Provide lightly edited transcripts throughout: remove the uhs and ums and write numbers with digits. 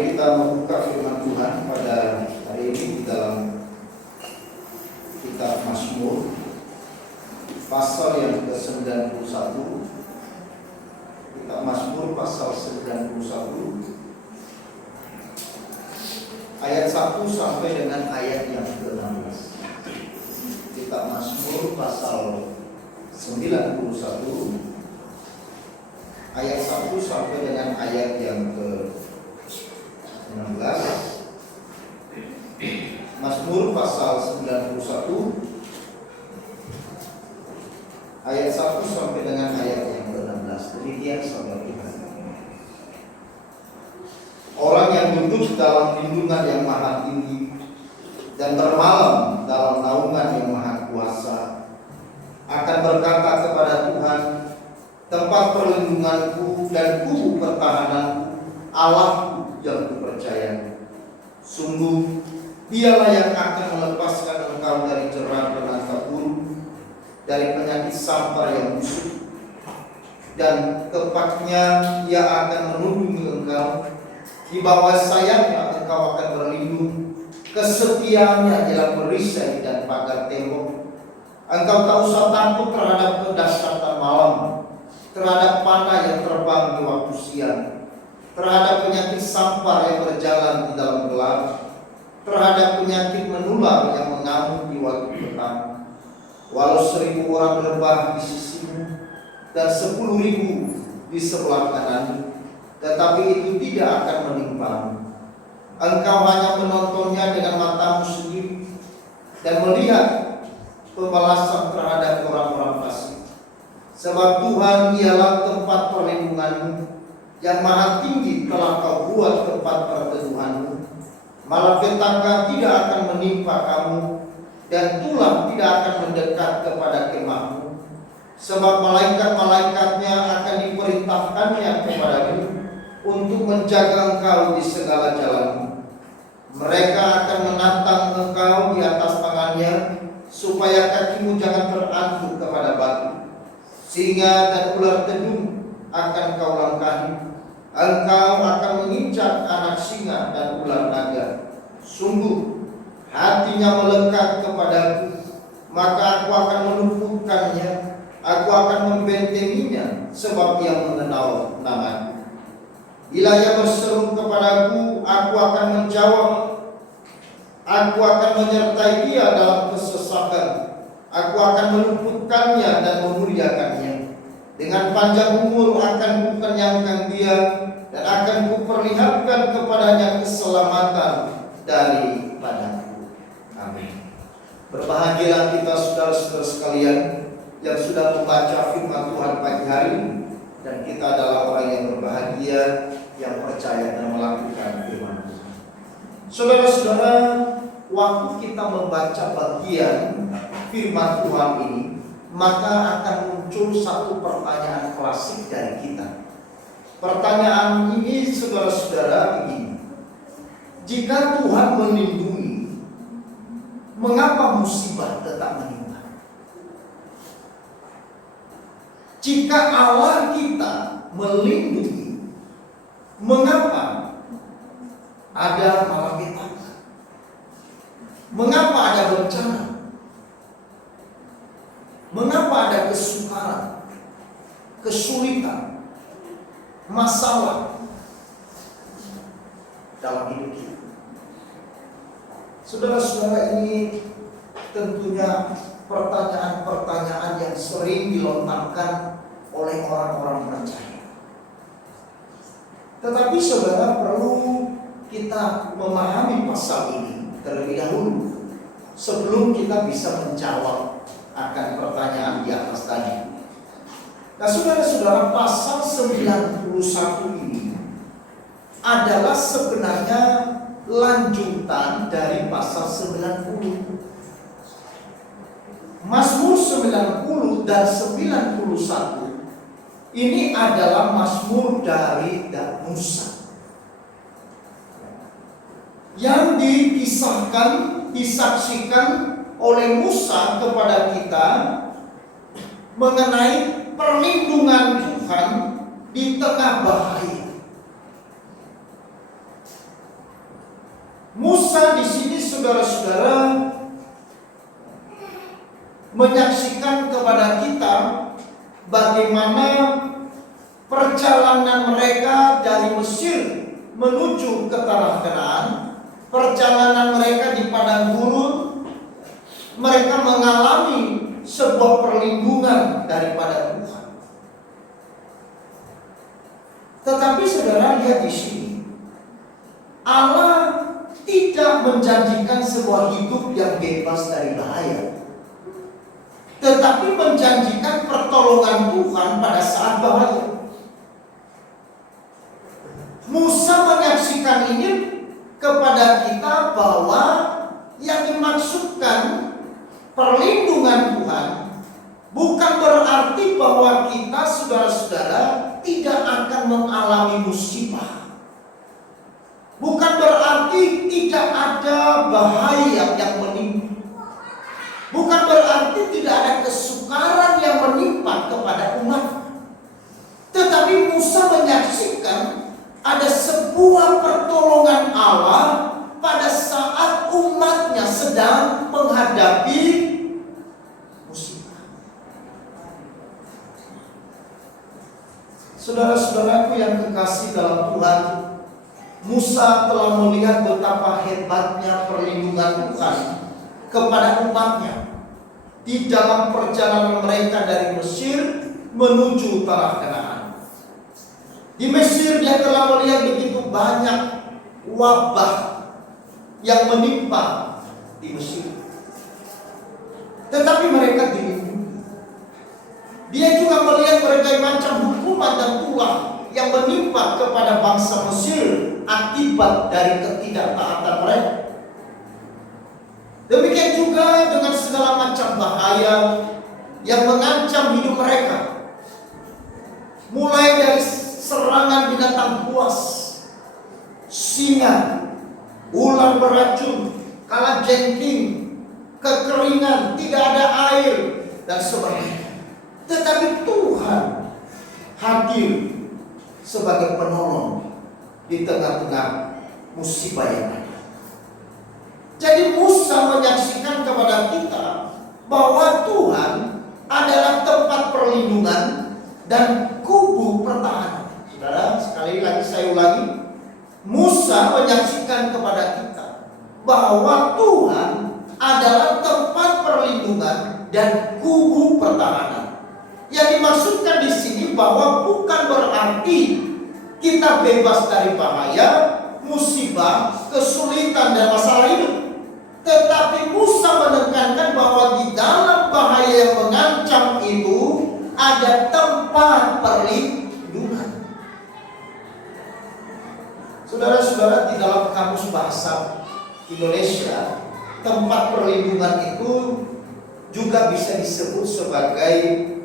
Mari kita membuka firman Tuhan pada hari ini di dalam kitab Mazmur pasal yang ke-91. Kitab Mazmur pasal 91 ayat 1 sampai dengan ayat yang ke-16. Kitab Mazmur pasal 91 ayat 1 sampai dengan ayat yang ke-16. Mazmur pasal 91 ayat 1 sampai dengan ayat yang ke-16. Demikian saudara kita. Orang yang duduk dalam lindungan yang maha tinggi dan bermalam dalam naungan yang maha kuasa akan berkata kepada Tuhan, tempat perlindunganku dan kubu pertahananku, Allahku yang kupercaya. Sungguh Dialah yang akan melepaskan engkau dari jerat penangkap burung, dari penyakit sampar yang busuk, dan tepatnya Ia akan melindungi engkau. Di bawah sayapnya engkau akan berlindung. Kesetiaannya ialah perisai dan pagar tembok. Engkau tak usah takut terhadap kedahsyatan malam, terhadap panah yang terbang di waktu siang, terhadap penyakit sampar yang berjalan di dalam gelap, terhadap penyakit menular yang mengamuk di waktu petang. Walau 1000 orang berlebah di sisimu dan 10.000 di sebelah kananmu, tetapi itu tidak akan menimpamu. Engkau hanya menontonnya dengan matamu sendiri dan melihat pembalasan terhadap orang-orang fasik. Sebab Tuhan ialah tempat perlindunganmu, yang maha tinggi telah kau buat tempat perteduhanmu. Malapetaka tidak akan menimpa kamu, dan tulah tidak akan mendekat kepada kemahmu. Sebab malaikat-malaikatnya akan diperintahkannya kepadamu untuk menjaga engkau di segala jalanmu. Mereka akan menantang engkau di atas tangannya, supaya kakimu jangan terantuk kepada batu. Singa dan ular tedung akan kau langkahi. Engkau akan menginjak anak singa dan ular naga. Sungguh hatinya melekat kepadaku, maka aku akan meluputkannya. Aku akan membentenginya, sebab ia mengenal namaku. Bila ia berseru kepadaku, aku akan menjawab. Aku akan menyertai dia dalam kesesakan. Aku akan meluputkannya dan memuliakannya. Dengan panjang umur akan kukenyangkan dia, dan akan kuperlihatkan kepadanya keselamatan daripadaku. Amin. Berbahagialah kita saudara-saudara sekalian yang sudah membaca firman Tuhan pagi hari ini, dan kita adalah orang yang berbahagia yang percaya dan melakukan firman Tuhan. Saudara-saudara, waktu kita membaca bagian firman Tuhan ini, maka akan muncul satu pertanyaan klasik dari kita. Pertanyaan ini saudara-saudara begini: jika Tuhan melindungi, mengapa musibah tetap menimpa? Jika Allah kita melindungi, mengapa ada malapetaka? Mengapa ada bencana? Mengapa ada kesukaran, kesulitan, masalah dalam hidup kita? Saudara-saudara, ini tentunya pertanyaan-pertanyaan yang sering dilontarkan oleh orang-orang percaya. Tetapi saudara, perlu kita memahami pasal ini terlebih dahulu sebelum kita bisa menjawab akan pertanyaan di atas tadi. Nah, saudara-saudara, pasal 91 ini adalah sebenarnya lanjutan dari pasal 90. Mazmur 90 dan 91 ini adalah mazmur dari Musa yang dikisahkan, disaksikan oleh Musa kepada kita mengenai perlindungan Tuhan di tengah bahaya. menyaksikan kepada kita bagaimana perjalanan mereka dari Mesir menuju ke tanah Kanaan, perjalanan mereka di padang gurun. Mereka mengalami sebuah perlindungan daripada Tuhan. Tetapi saudara lihat di sini, Allah tidak menjanjikan sebuah hidup yang bebas dari bahaya, tetapi menjanjikan pertolongan Tuhan pada saat bahaya. Musa menyaksikan ini kepada kita bahwa yang dimaksudkan perlindungan Tuhan bukan berarti bahwa kita, saudara-saudara, tidak akan mengalami musibah. Bukan berarti tidak ada bahaya yang menimpa. Bukan berarti tidak ada kesukaran yang menimpa kepada umat. Tetapi Musa menyaksikan ada sebuah pertolongan Allah pada saat umatnya sedang menghadapi musibah. Saudara-saudaraku yang kekasih dalam Tuhan, Musa telah melihat betapa hebatnya perlindungan Tuhan kepada umatnya di dalam perjalanan mereka dari Mesir menuju tanah Kanaan. Di Mesir dia telah melihat begitu banyak wabah yang menimpa di Mesir, tetapi mereka dilindungi. Dia juga melihat berbagai macam hukuman dan tulah yang menimpa kepada bangsa Mesir akibat dari ketidaktaatan mereka. Demikian juga dengan segala macam bahaya yang mengancam hidup mereka, mulai dari serangan binatang buas, singa, ular beracun, kalajengking, kekeringan, tidak ada air, dan sebagainya. Tetapi Tuhan hadir sebagai penolong di tengah-tengah musibah yang ada. Jadi Musa menyaksikan kepada kita bahwa Tuhan adalah tempat perlindungan dan kubu pertahanan. Saudara, sekali lagi saya ulangi, Musa menyaksikan kepada kita bahwa Tuhan adalah tempat perlindungan dan kubu pertahanan. Yang dimaksudkan di sini bahwa bukan berarti kita bebas dari bahaya, musibah, kesulitan dan masalah hidup. Tetapi Musa menekankan bahwa di dalam bahaya yang mengancam itu ada tempat perlindungan. Saudara-saudara, di dalam kamus bahasa Indonesia, tempat perlindungan itu juga bisa disebut sebagai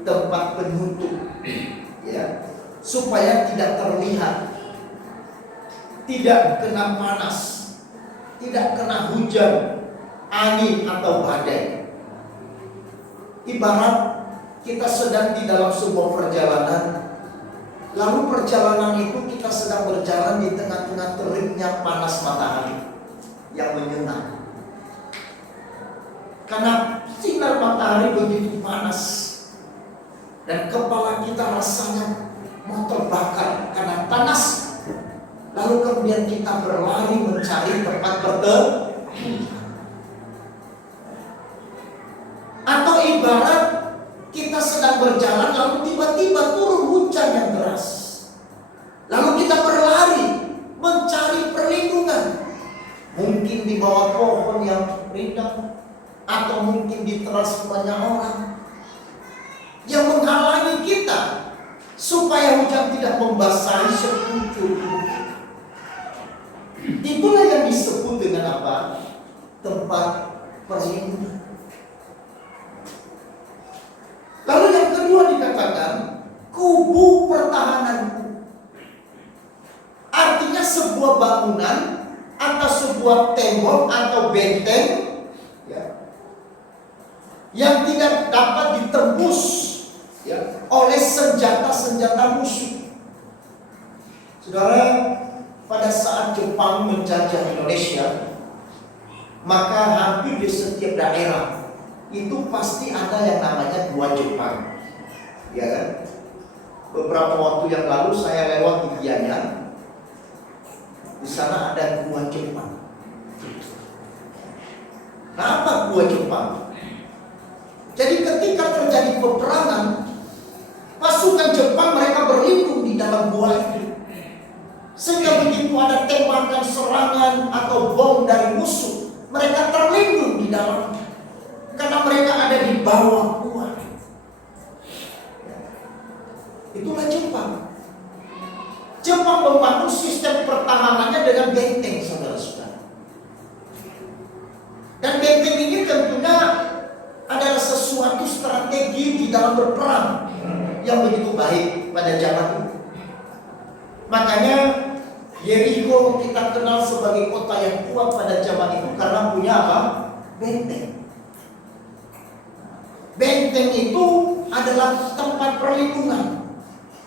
tempat penutup, ya, supaya tidak terlihat, tidak kena panas, tidak kena hujan, angin atau badai. Ibarat kita sedang di dalam sebuah perjalanan, lalu perjalanan itu kita sedang berjalan di tengah-tengah teriknya panas matahari yang menyengat. Karena sinar matahari begitu panas dan kepala kita rasanya mau terbakar karena panas. Lalu kemudian kita berlari mencari tempat berteduh. Atau ibarat kita sedang berjalan lalu tiba-tiba turun hujan yang deras. Lalu kita berlari mencari perlindungan. Mungkin di bawah pohon yang rindang, atau mungkin di teras banyak orang yang menghalangi kita supaya hujan tidak membasahi sekujur tubuh kita. Itulah yang disebut dengan apa? Tempat perlindungan. Lalu yang kedua dikatakan kubu pertahanan. Artinya sebuah bangunan atau sebuah tembok atau benteng, ya, yang tidak dapat ditembus, ya, oleh senjata-senjata musuh. Saudara, pada saat Jepang menjajah Indonesia, maka hampir di setiap daerah itu pasti ada yang namanya gua Jepang, ya kan? Beberapa waktu yang lalu saya lewat di Gianyar, di sana ada gua Jepang. Kenapa gua Jepang? Jadi ketika terjadi peperangan, pasukan Jepang mereka berlindung di dalam gua itu. Sehingga begitu ada tembakan serangan atau bom dari musuh, mereka terlindung di dalam, karena mereka ada di bawah gua. Itulah Jepang. Jepang membangun sistem pertahanannya dengan benteng, saudara-saudara. Dan benteng ini tentunya adalah sesuatu strategi di dalam berperang yang begitu baik pada zaman itu. Makanya Yeriko kita kenal sebagai kota yang kuat pada zaman itu karena punya apa? Benteng. Benteng itu adalah tempat perlindungan.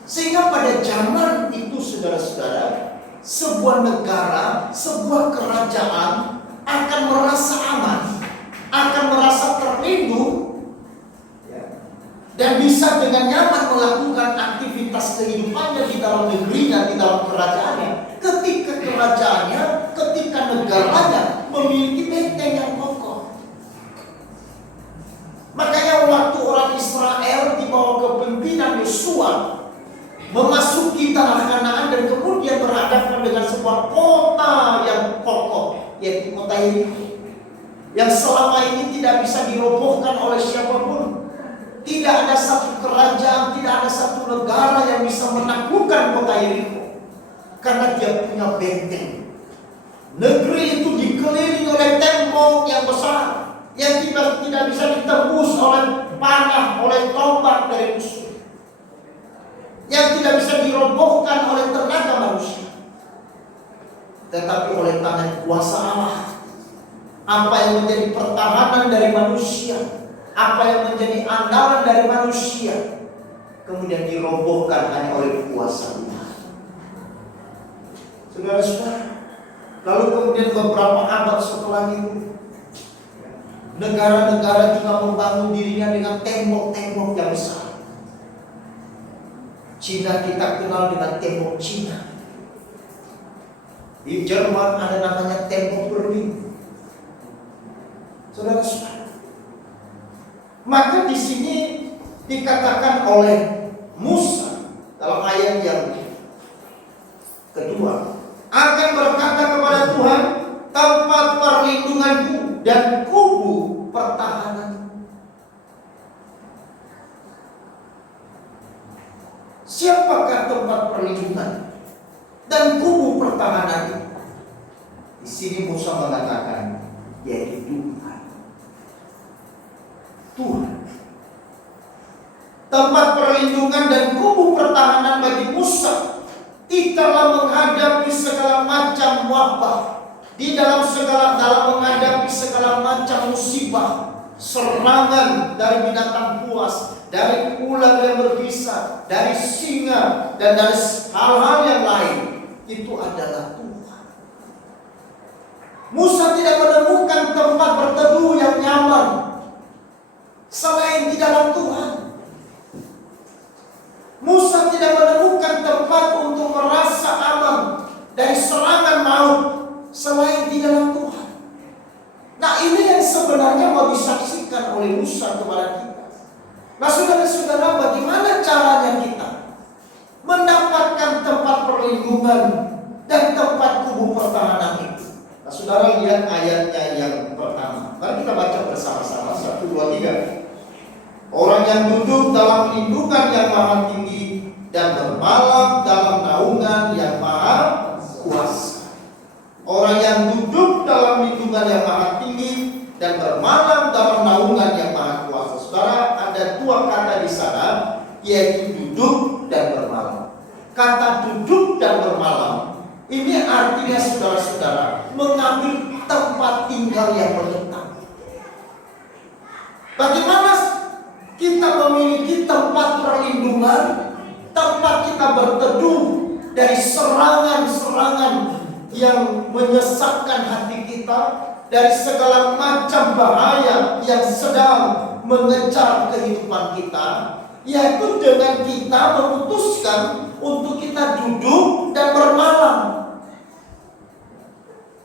Sehingga pada zaman itu, saudara-saudara, sebuah negara, sebuah kerajaan akan merasa aman, akan merasa terlindung, dan bisa dengan nyaman melakukan aktivitas kehidupannya di dalam negerinya, di dalam kerajaannya, ketika kerajaannya, ketika negaranya memiliki benteng yang kokoh. Makanya waktu orang Israel di bawah kepemimpinan Yosua memasuki tanah Kanaan dan kemudian berhadapan dengan sebuah kota yang kokoh, yaitu kota Yeriko, yang selama ini tidak bisa dirobohkan oleh siapapun. Tidak ada satu kerajaan, tidak ada satu negara yang bisa menaklukkan kota Yeriko, karena dia punya benteng. Negeri itu dikelilingi oleh tembok yang besar, yang tidak bisa ditembus oleh panah, oleh tombak dari musuh, yang tidak bisa dirobohkan oleh tenaga manusia, tetapi oleh tangan kuasa Allah. Apa yang menjadi pertahanan dari manusia, apa yang menjadi andalan dari manusia, kemudian dirobohkan hanya oleh kuasa Tuhan. Saudara-saudara, lalu kemudian beberapa abad setelah itu, negara-negara juga membangun dirinya dengan tembok-tembok yang besar. Cina kita kenal dengan tembok Cina. Di Jerman ada namanya tembok Berlin. Saudara-saudara, maka di sini dikatakan oleh Musa dalam ayat yang kedua, akan berkata kepada Tuhan, tempat perlindunganku dan kubu pertahanan. Siapakah tempat perlindungan dan kubu pertahanan? Di sini Musa mengatakan, yaitu Tuhan. Tuhan. Tempat perlindungan dan kubu pertahanan bagi Musa dikala menghadapi segala macam wabah, dalam menghadapi segala macam musibah, serangan dari binatang buas, dari ular yang berbisa, dari singa, dan dari hal-hal yang lain. Itu adalah Tuhan. Musa tidak menemukan tempat berteduh yang nyaman selain di dalam Tuhan. Musa tidak menemukan tempat untuk merasa aman dari serangan maut selain di dalam Tuhan. Nah, ini yang sebenarnya mau disaksikan oleh Musa kepada kita. Nah, saudara-saudara, bagaimana caranya kita mendapatkan tempat perlindungan dan tempat kubu pertahanan itu? Nah, saudara lihat ayatnya yang pertama. Mari kita baca bersama-sama. 1, 2, 3. Orang yang duduk dalam lindungan yang maha tinggi dan bermalam dalam naungan yang maha kuasa. Orang yang duduk dalam lindungan yang maha tinggi dan bermalam dalam naungan yang maha kuasa. Saudara, ada dua kata di sana, yaitu duduk dan bermalam. Kata duduk dan bermalam ini artinya, saudara-saudara, mengambil tempat tinggal yang menetap. Bagaimana kita memiliki tempat perlindungan, tempat kita berteduh dari serangan-serangan yang menyesatkan hati kita, dari segala macam bahaya yang sedang mengejar kehidupan kita, yaitu dengan kita memutuskan untuk kita duduk dan bermalam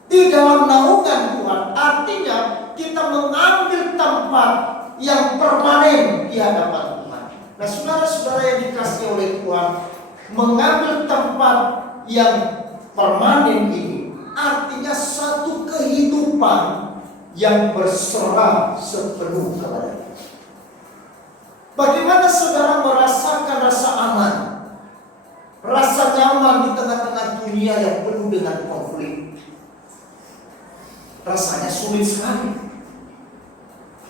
di dalam naungan Tuhan. Artinya kita mengambil tempat yang permanen di hadapan Tuhan. Nah, saudara-saudara yang dikasihi oleh Tuhan, mengambil tempat yang permanen ini artinya satu kehidupan yang berserah sepenuh kepada Dia. Bagaimana saudara merasakan rasa aman, rasa nyaman di tengah-tengah dunia yang penuh dengan konflik? Rasanya sulit sekali.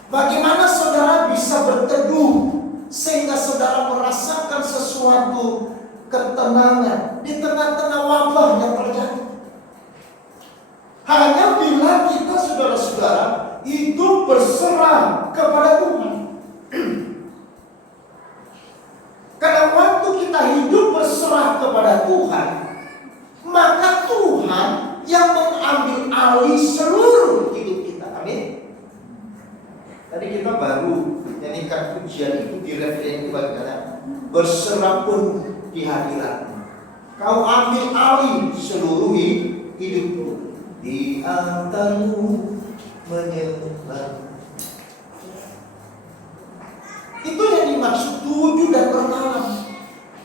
Bagaimana saudara bisa berteduh sehingga saudara merasakan sesuatu ketenangan di tengah-tengah wabah yang terjadi? Hanya bila kita, saudara-saudara, hidup berserah kepada Tuhan. Karena waktu kita hidup berserah kepada Tuhan, maka Tuhan yang mengambil alih seluruh hidup kita. Amin. Tadi kita baru nyanyikan pujian itu di referen itu bagaimana? Berserah pun di hadirat-Mu. Kau ambil alih seluruh hidupku. Di antarmu menyembah. Itu yang dimaksud tujuh dan bermalam.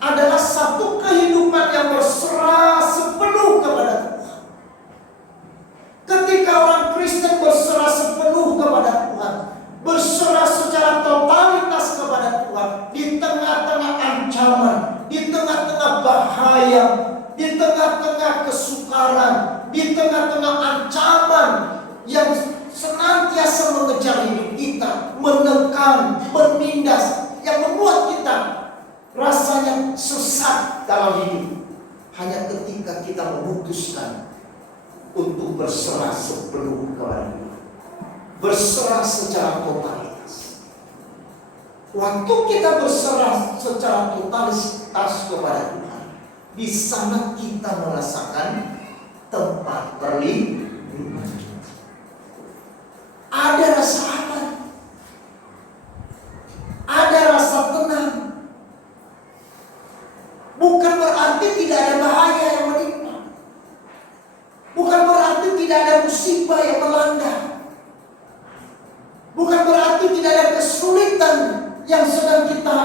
Adalah satu kehidupan yang berserah sepenuh kepada Tuhan. Ketika orang Kristen berserah sepenuh kepada Tuhan, berserah secara totalitas kepada Tuhan, di tengah-tengah ancaman, di tengah-tengah bahaya, di tengah-tengah kesukaran, di tengah-tengah ancaman yang senantiasa mengejar hidup kita, menekan, menindas, yang membuat kita rasanya sesat dalam hidup. Hanya ketika kita memutuskan untuk berserah sepenuh kepada Dia, berserah secara totalitas. Waktu kita berserah secara totalitas kepada Tuhan, di sana kita merasakan tempat perlindungan. Ada rasa aman, ada rasa tenang. Bukan berarti tidak ada bahaya yang menimpa, bukan berarti tidak ada musibah yang melanda, bukan berarti tidak ada kesulitan yang sedang kita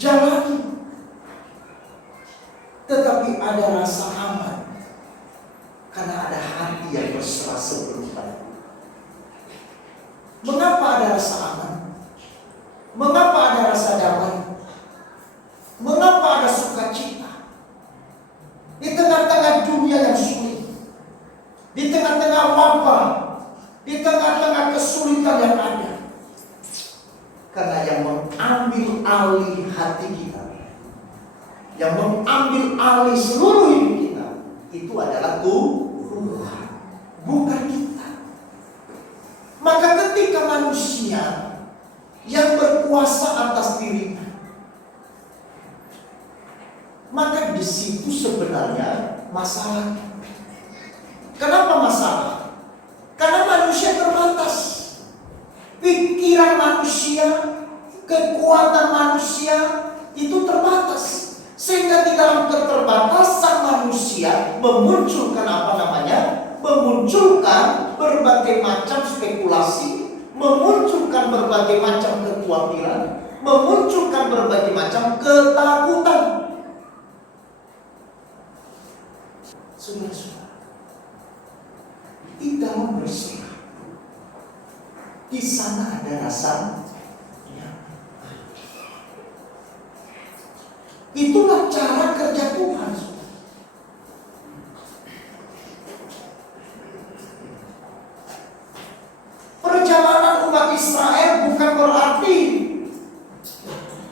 jalani, tetapi ada rasa aman karena ada hati yang berserah sepenuh pada Tuhan. Mengapa ada rasa aman? Mengapa ada rasa damai? Mengapa ada sukacita? Di tengah-tengah dunia yang sulit, di tengah-tengah wabah, di tengah-tengah kesulitan yang ada. Karena yang mengambil alih hati kita, yang mengambil alih seluruh hidup kita, itu adalah Tuhan, bukan kita. Maka ketika manusia yang berkuasa atas dirinya, maka di situ sebenarnya masalah. Kenapa masalah? Karena manusia terbatas. Pikiran manusia, kekuatan manusia itu terbatas. Sehingga di dalam keterbatasan manusia memunculkan apa namanya? Memunculkan berbagai macam spekulasi, memunculkan berbagai macam kekhawatiran, memunculkan berbagai macam ketakutan. Saudara-saudara, di dalam berserah, di sana ada rasa nyaman. Itulah cara kerja Tuhan. Perjalanan umat Israel bukan berarti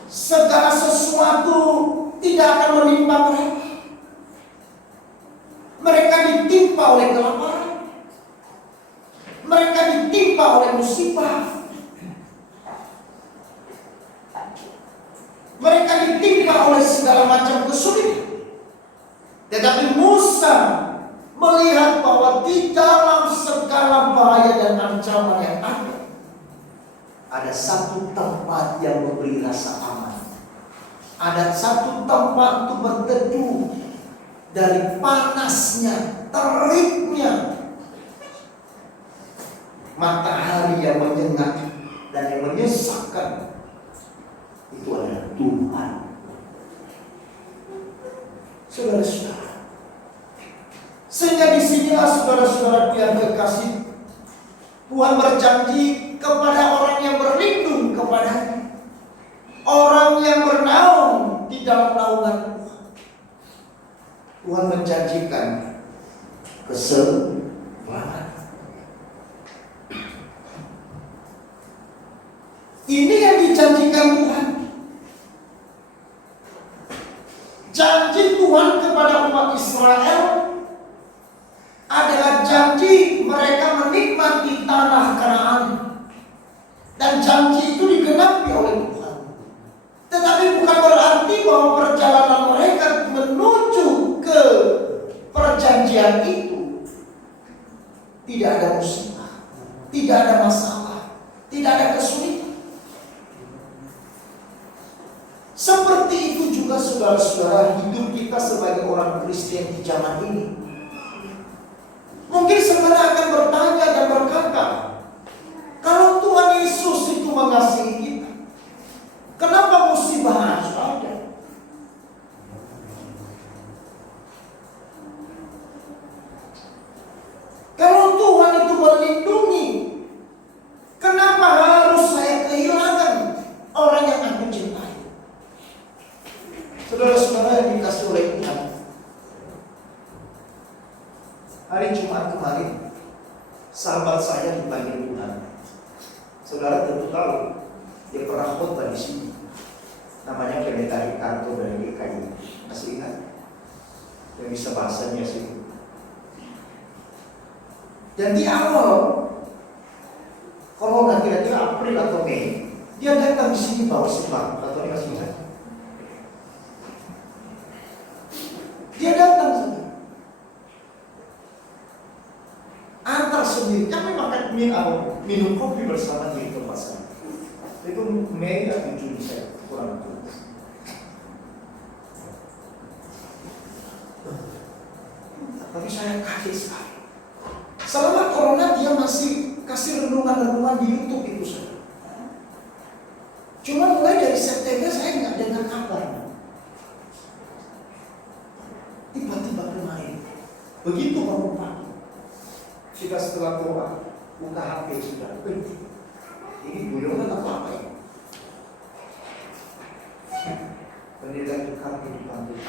segala sesuatu tidak akan menimpa mereka. Mereka ditimpa oleh kelaparan, mereka ditimpa oleh musibah, mereka ditimpa oleh segala macam kesulitan. Tetapi Musa melihat bahwa di dalam segala bahaya dan ancaman yang ada satu tempat yang memberi rasa aman. Ada satu tempat untuk berteduh dari panasnya, teriknya matahari yang menyengat dan yang menyesakkan. Itu adalah Tuhan. Saudara-saudara, sehingga disinilah saudara-saudara yang kekasih, Tuhan berjanji kepada orang yang berlindung kepadanya, orang yang bernaung di dalam naungan Tuhan. Tuhan menjanjikan keselamatan. Ini yang dijanjikan Tuhan. Janji Tuhan kepada umat Israel adalah janji mereka menikmati tanah Kanaan. Dan janji itu digenapi oleh Tuhan. Tetapi bukan berarti bahwa perjalanan mereka menuju ke perjanjian itu tidak ada musibah, tidak ada masalah, tidak ada kesulitan. Seperti itu juga saudara-saudara hidup kita sebagai orang Kristen di zaman ini. Mungkin saudara akan bertanya dan berkata, kalau Tuhan Yesus itu mengasihi kita, kenapa musibah harus ada? Kalau Tuhan itu melindungi, kenapa harus saya kehilangan orang yang aku cintai? Saudara-saudara yang dikasih oleh Tuhan, hari Jumat kemarin sahabat saya dipanggil Tuhan. Saudara tentu tahu, dia pernah khotbah di sini. Namanya Pendeta Ricardo dari DKI. Masih ingat? Yang bisa bahasanya sih. Dan di awal Corona kira-kira April atau Mei, dia datang di sini bawa sembako. Atau dia masih ingat? Dia datang sini. Antar sendiri, kami makan minum kopi bersama di tempat saya. Itu Mei atau Juni saya kurang tahu. Tapi saya kaget sekali. Selama Corona dia masih kasih renungan-renungan di YouTube itu saja. Cuma mulai dari September saya nggak dengar kabar. Tiba-tiba kemarin, begitu bangun pagi, kita setelah doa, buka HP sudah berhenti. Ini guyonan atau apa ya? Pendeta Ricardo dipanggil.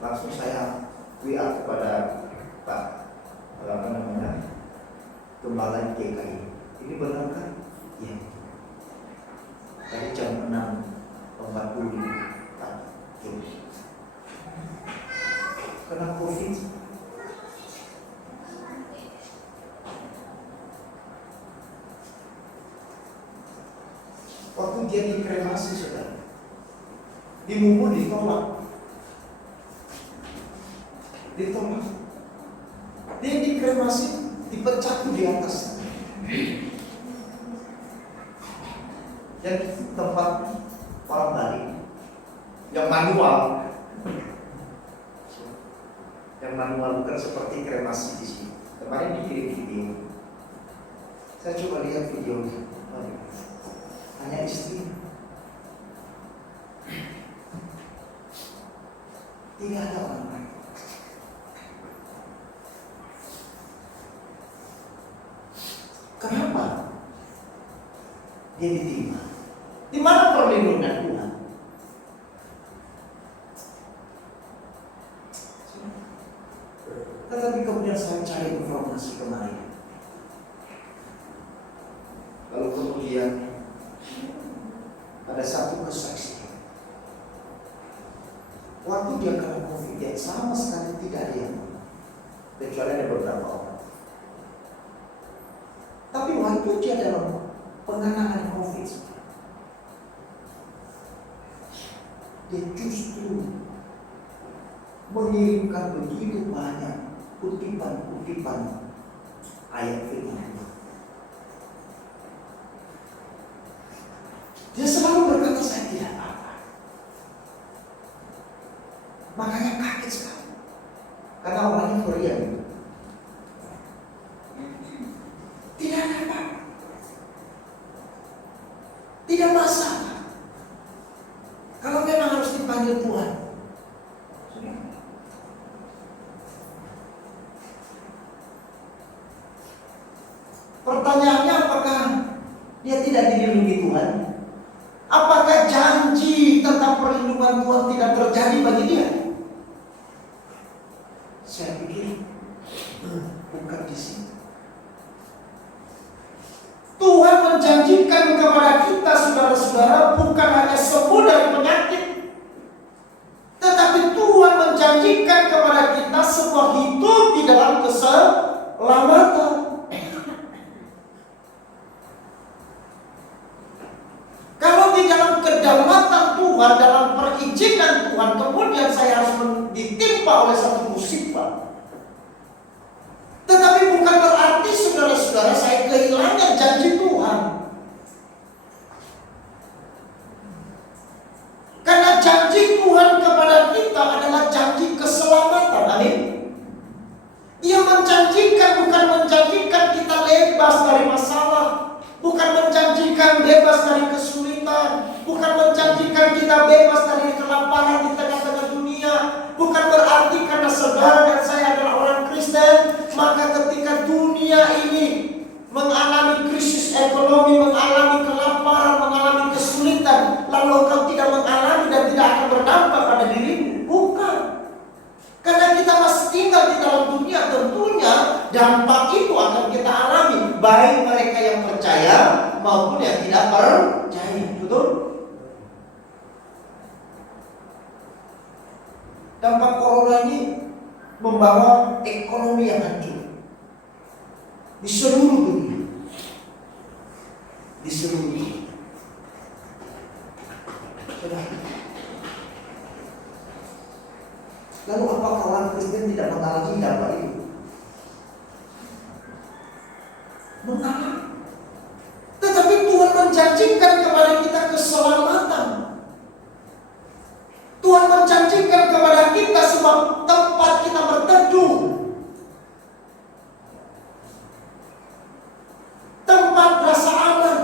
Langsung saya WA kepada Pak Gembala GKI. Ini benar kan? Iya. Tadi jam 6.40 pagi. Kena COVID. Waktu dia dikremasi saudara, dimumur ditolak. Dia dikremasi, dipecat di atas. Dan tempat orang Bali yang manual, bukan seperti kremasi di sini. Kemarin dikirim video, saya coba lihat videonya. Hanya istri, tidak ada orang lain. Kenapa dia diterima? Di mana perlindungan Tuhan? Tetapi kemudian saya cari informasi kemarin. Lalu kemudian ada satu kesaksian. Waktu dia kena COVID, dia sama sekali tidak ada yang, kecuali ada beberapa orang. Tapi waktu dia dalam penanganan COVID, dia justru mengirimkan begitu banyak kutipan-kutipan ayat firman. Dia selalu berkata, saya tidak apa-apa. Makanya kaget sekali. Karena orangnya Korea itu. Tidak ada apa-apa. Tidak masalah. Kalau memang harus dipanggil Tuhan. Pertanyaannya, apakah dia tidak dilindungi Tuhan? Apakah janji tentang perlindungan Tuhan tidak terjadi bagi dia? Saya pikir bukan di sini. Tuhan menjanjikan kepada kita, saudara-saudara, bukan hanya sembuh dari penyakit, tetapi Tuhan menjanjikan kepada kita sebuah hidup di dalam keselamatan. Kalau di dalam kedaulatan Tuhan, dalam perizinan Tuhan, kemudian saya harus ditimpa oleh satu musibah, tetapi bukan berarti, saudara-saudara, saya kehilangan janji Tuhan. Karena janji Tuhan kepada kita adalah janji keselamatan. Amin. Dia menjanjikan, bukan menjanjikan kita bebas dari masalah, bukan menjanjikan bebas dari kesulitan, bukan menjanjikan kita bebas dari kelaparan di tengah-tengah dunia. Bukan berarti karena saudara dan saya adalah orang Kristen, maka ketika dunia ini mengalami krisis ekonomi, mengalami kelaparan, mengalami kesulitan, lalu engkau tidak mengalami dan tidak akan berdampak pada dirimu. Bukan. Karena kita masih tinggal di dalam dunia, tentunya dampak itu akan kita alami, baik mereka yang percaya maupun yang tidak percaya. Betul? Dampak corona ini membawa ekonomi yang hancur di seluruh dunia. Di seluruh dunia. Lalu apakah orang Kristen tidak mengalami dampak itu? Mengalami. Tetapi Tuhan menjanjikan kepada kita keselamatan. Tuhan menjanjikan kepada kita sebuah tempat kita berteduh, tempat rasa aman,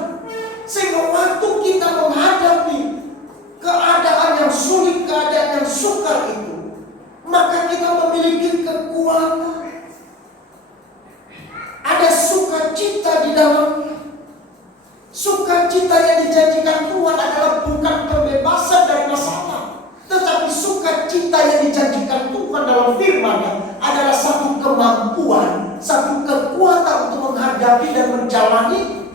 sehingga waktu kita menghadapi keadaan yang sulit, keadaan yang sukar itu, maka kita memiliki kekuatan. Ada sukacita di dalamnya. Sukacita yang dijanjikan Tuhan adalah bukan pembebasan dari masalah, tetapi sukacita yang dijanjikan Tuhan dalam firman-Nya adalah satu kemampuan, satu kekuatan untuk menghadapi dan menjalani.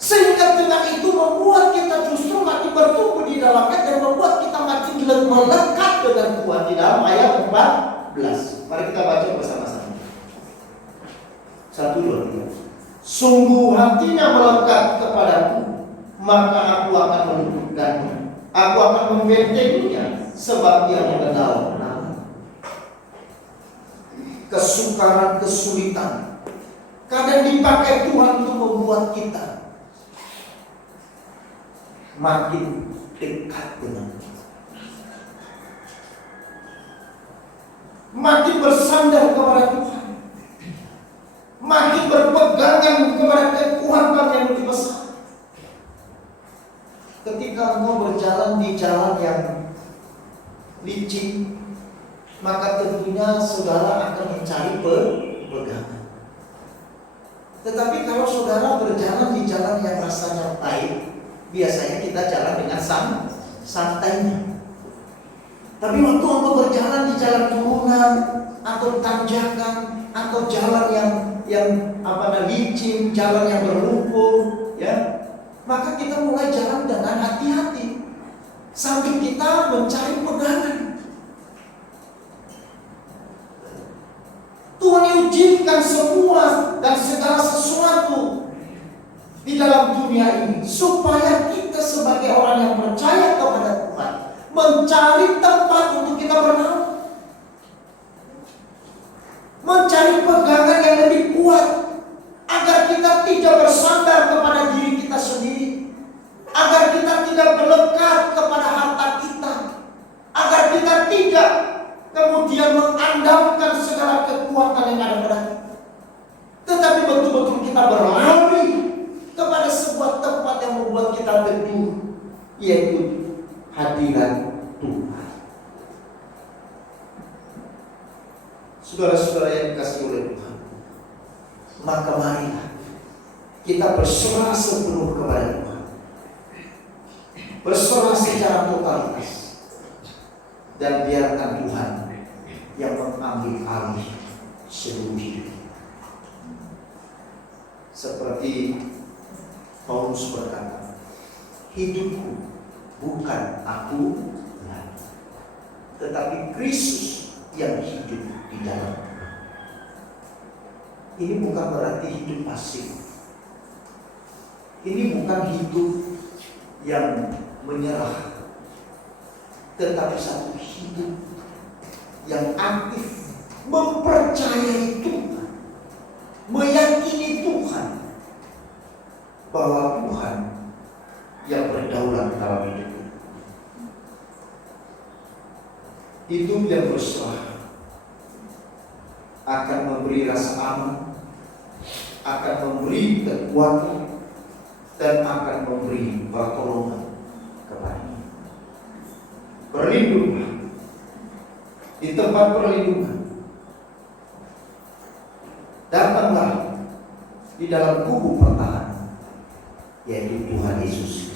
Sehingga dengan itu membuat kita justru makin bertumbuh di dalamnya dan membuat kita makin melekat dengan Tuhan. Di dalam ayat 14, mari kita baca bersama-sama. 1, 2, 3. Sungguh hatinya melekat kepadaku, maka aku akan meluputkannya. Aku akan membentenginya, sebab dia mengenal nama. Kesukaran, kesulitan kadang dipakai Tuhan untuk membuat kita makin dekat dengan Tuhan, makin bersandar kepada Tuhan, makin berpegangan kepada kekuatan yang lebih besar. Ketika engkau berjalan di jalan yang licin, maka tentunya saudara akan mencari pegangan. Tetapi kalau saudara berjalan di jalan yang rasanya pahit, biasanya kita jalan dengan santainya. Tapi waktu engkau berjalan di jalan turunan atau tanjakan atau jalan yang licin, jalan yang berlumpur, ya, maka kita mulai jalan dengan hati-hati sambil kita mencari pegangan. Tuhan izinkan semua dan segala sesuatu di dalam dunia ini supaya kita sebagai orang yang percaya kepada Tuhan mencari tempat untuk kita bernaung, mencari pegangan yang lebih kuat, agar kita tidak bersandar kepada diri kita sendiri, agar kita tidak melekat kepada harta kita, agar kita tidak kemudian mengandalkan segala kekuatan yang ada pada kita, tetapi betul-betul kita berlari kepada sebuah tempat yang membuat kita teduh, yaitu hadirat Tuhan. Saudara-saudara yang dikasihi oleh Tuhan, maka marilah kita berserah sepenuh kepada Tuhan, berserah secara totalitas, dan biarkan Tuhan yang mengambil alih seluruh hidup kita. Seperti Paulus berkata, hidupku bukan aku lagi, tetapi Kristus yang hidup di dalam. Ini bukan berarti hidup pasif. Ini bukan hidup yang menyerah, tetapi satu hidup yang aktif, mempercayai Tuhan, meyakini Tuhan, bahwa Tuhan yang berdaulat dalam hidup kita. Hidup yang berserah akan memberi rasa aman, akan memberi kekuatan, dan akan memberi pertolongan kepada kita. Berlindunglah di tempat perlindungan. Datanglah di dalam kubu pertahanan, yaitu Tuhan Yesus